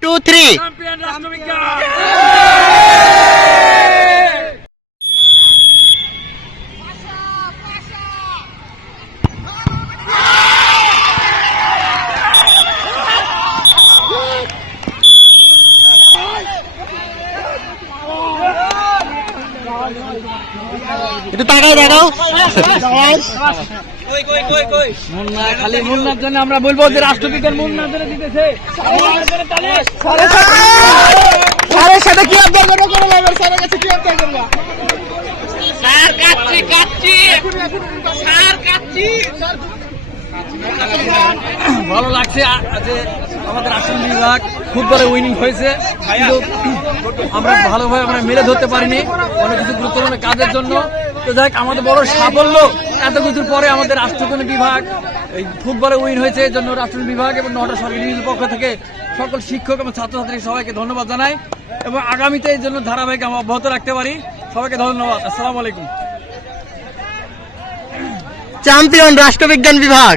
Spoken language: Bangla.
টু থ্রি চ্যাম্পিয়ন রাষ্ট্রবিজ্ঞান একটু তাকাই দেখাও মুন্না খালি মুন্নার জন্য আমরা বলব যে রাষ্ট্রবিজ্ঞান মুন্নার জন্য দিতেছে। স্যারের সাথে কি আবদার করব? করে নেবে স্যারের কাছে কি আবদার করব? ভালো লাগছে আ- যে আমাদের আসন বিভাগ ফুটবলে উইনিং হয়েছে। আমরা ভালোভাবে আমরা মেলে ধরতে পারিনি। অনেক কিছু গুরুত্বপূর্ণ কাজের জন্য। তো যাই আমাদের বড় সাফল্য, এত কিছুর পরে আমাদের রাষ্ট্রকোণী বিভাগ এই ফুটবলে উইন হয়েছে। এই জন্য রাষ্ট্র বিভাগ এবং নটা সরকারি পক্ষ থেকে সকল শিক্ষক এবং ছাত্রছাত্রী সবাইকে ধন্যবাদ জানাই এবং আগামীতে এই জন্য ধারাবাহিক আমরা অব্যাহত রাখতে পারি। সবাইকে ধন্যবাদ। আসসালামু আলাইকুম। চ্যাম্পিয়ন রাষ্ট্রবিজ্ঞান বিভাগ